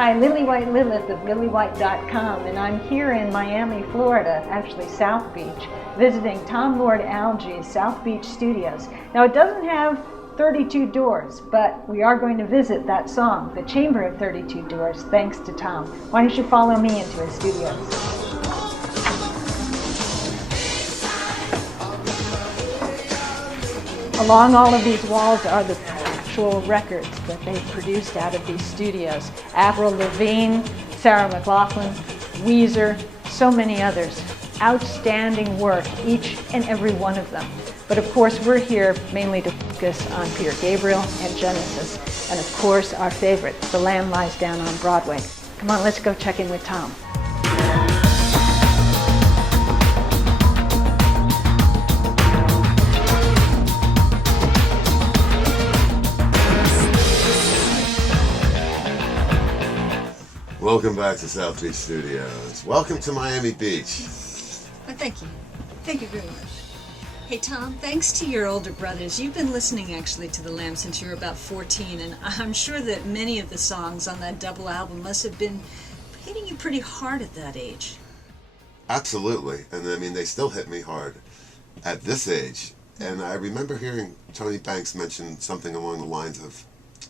Hi, Lily White Lilith of lilywhite.com, and I'm here in Miami, Florida, actually South Beach, visiting Tom Lord-Alge's South Beach Studios. Now, it doesn't have 32 doors, but we are going to visit that song, The Chamber of 32 Doors, thanks to Tom. Why don't you follow me into his studios? Along all of these walls are the actual records that they've produced out of these studios. Avril Lavigne, Sarah McLachlan, Weezer, so many others. Outstanding work, each and every one of them. But of course, we're here mainly to focus on Peter Gabriel and Genesis, and of course, our favorite, The Lamb Lies Down on Broadway. Come on, let's go check in with Tom. Welcome back to South Beach Studios. Welcome to Miami Beach. Well, thank you. Thank you very much. Hey, Tom, thanks to your older brothers, you've been listening actually to The Lamb since you were about 14, and I'm sure that many of the songs on that double album must have been hitting you pretty hard at that age. Absolutely. And I mean, they still hit me hard at this age. And I remember hearing Tony Banks mention something along the lines of,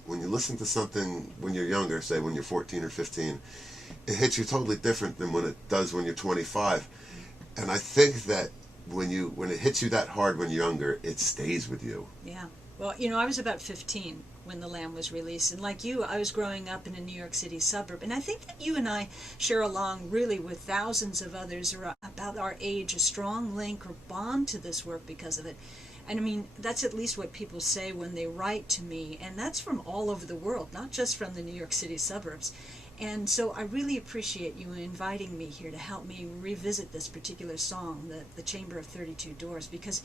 when you listen to something when you're younger, say when you're 14 or 15, it hits you totally different than when it does when you're 25. And I think that when it hits you that hard when you're younger, it stays with you. Yeah. Well, you know, I was about 15 when The Lamb was released, and like you, I was growing up in a New York City suburb, and I think that you and I share along really with thousands of others about our age a strong link or bond to this work because of it. And I mean, that's at least what people say when they write to me, and that's from all over the world, not just from the New York City suburbs. And so I really appreciate you inviting me here to help me revisit this particular song, the Chamber of 32 Doors, because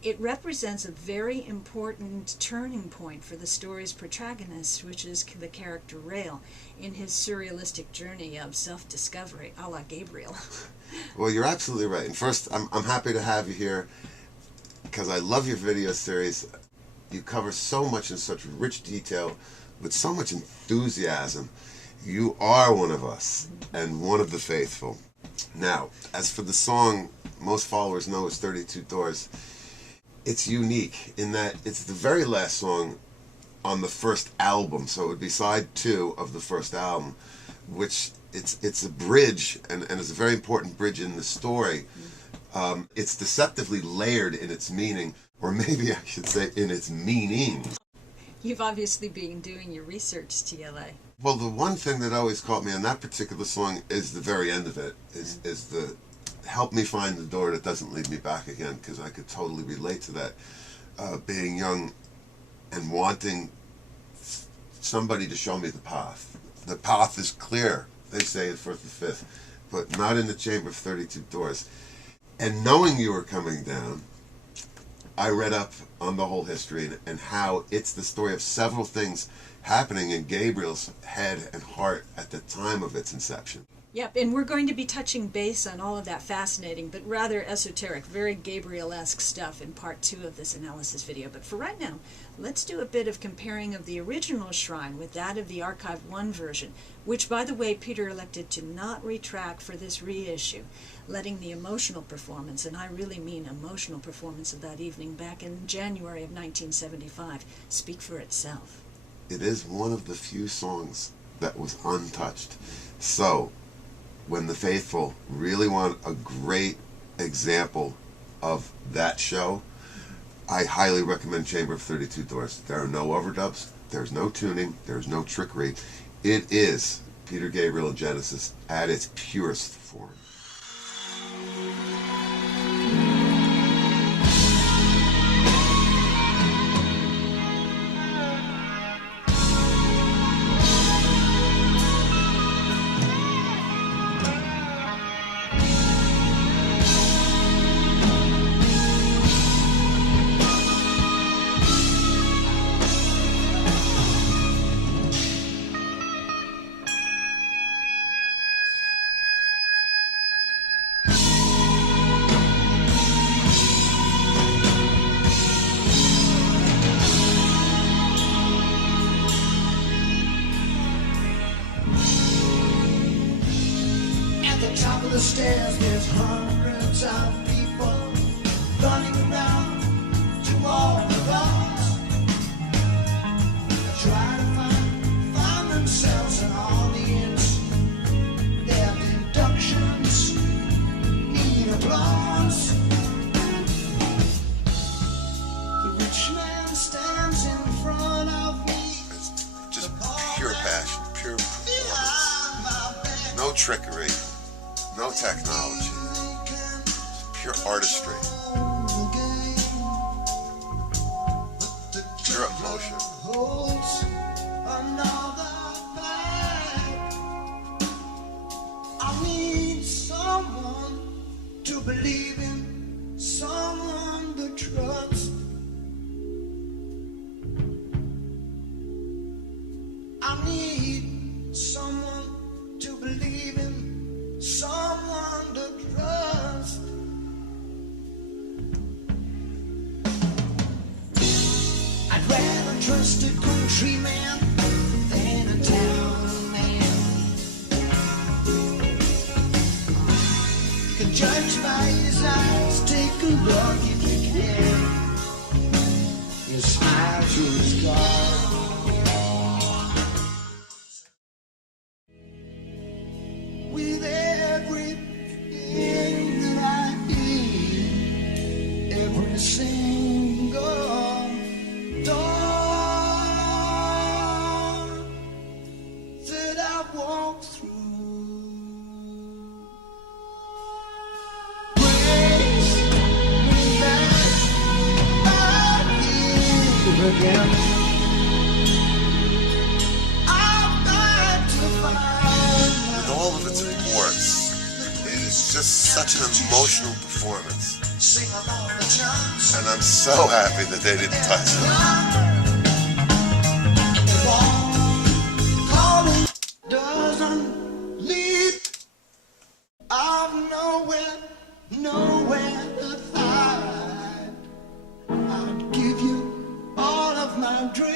it represents a very important turning point for the story's protagonist, which is the character Rael, in his surrealistic journey of self-discovery, a la Gabriel. Well, you're absolutely right. And first, I'm happy to have you here, because I love your video series. You cover so much in such rich detail with so much enthusiasm. You are one of us and one of the faithful. Now, as for the song most followers know is 32 Doors, it's unique in that it's the very last song on the first album, so it would be side 2 of the first album, which it's a bridge, and it's a very important bridge in the story. It's deceptively layered in its meaning, or maybe I should say in its meaning. You've obviously been doing your research, TLA. Well, the one thing that always caught me on that particular song is the very end of it, is the help me find the door that doesn't lead me back again, because I could totally relate to that. Being young and wanting somebody to show me the path. The path is clear, they say in 4th and 5th, but not in the Chamber of 32 Doors. And knowing you were coming down, I read up on the whole history and how it's the story of several things happening in Gabriel's head and heart at the time of its inception. Yep, and we're going to be touching base on all of that fascinating but rather esoteric, very Gabriel-esque stuff in part 2 of this analysis video. But for right now, let's do a bit of comparing of the original Shrine with that of the Archive 1 version, which, by the way, Peter elected to not retract for this reissue, letting the emotional performance, and I really mean emotional performance of that evening back in January of 1975, speak for itself. It is one of the few songs that was untouched. So, when the faithful really want a great example of that show, I highly recommend Chamber of 32 Doors. There are no overdubs, there's no tuning, there's no trickery. It is Peter Gabriel and Genesis at its purest form. the stairs, there's hundreds of people running around to all the doors. They try to find themselves an audience. Their inductions need applause. The rich man stands in front of me. Just pure passion, pure performance. No trickery, no technology, pure artistry, pure emotion. I need someone to believe in, someone to trust. I need someone to believe in, someone to trust. I'd rather trust a countryman than a town man. You can judge by his eyes, take a look if you can. You smile to his God. With everything that I need, every single door that I walk through. Brings me back here again. I've got to find With all of its warts, it is just such an emotional performance. sing along the chants. And I'm so happy that they didn't touch it. Calling doesn't lead. I've nowhere to hide. I'd give you all of my dreams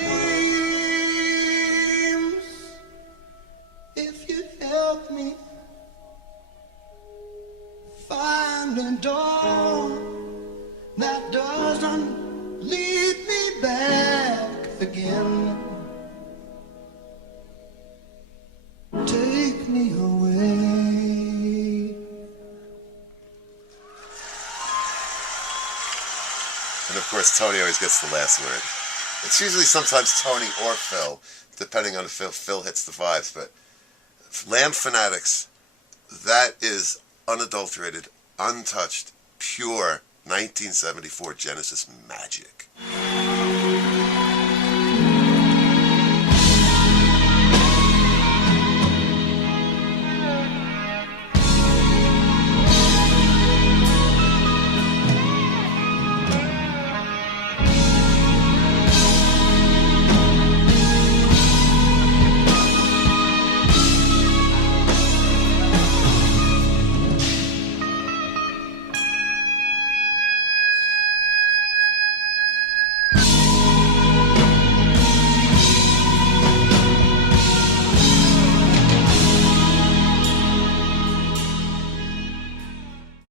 if you'd help me find a door that doesn't lead me back again. Take me away. And of course, Tony always gets the last word. It's usually sometimes Tony or Phil, depending on if Phil hits the vibes. But Lamb-fanatics, that is unadulterated, untouched, pure 1974 Genesis magic.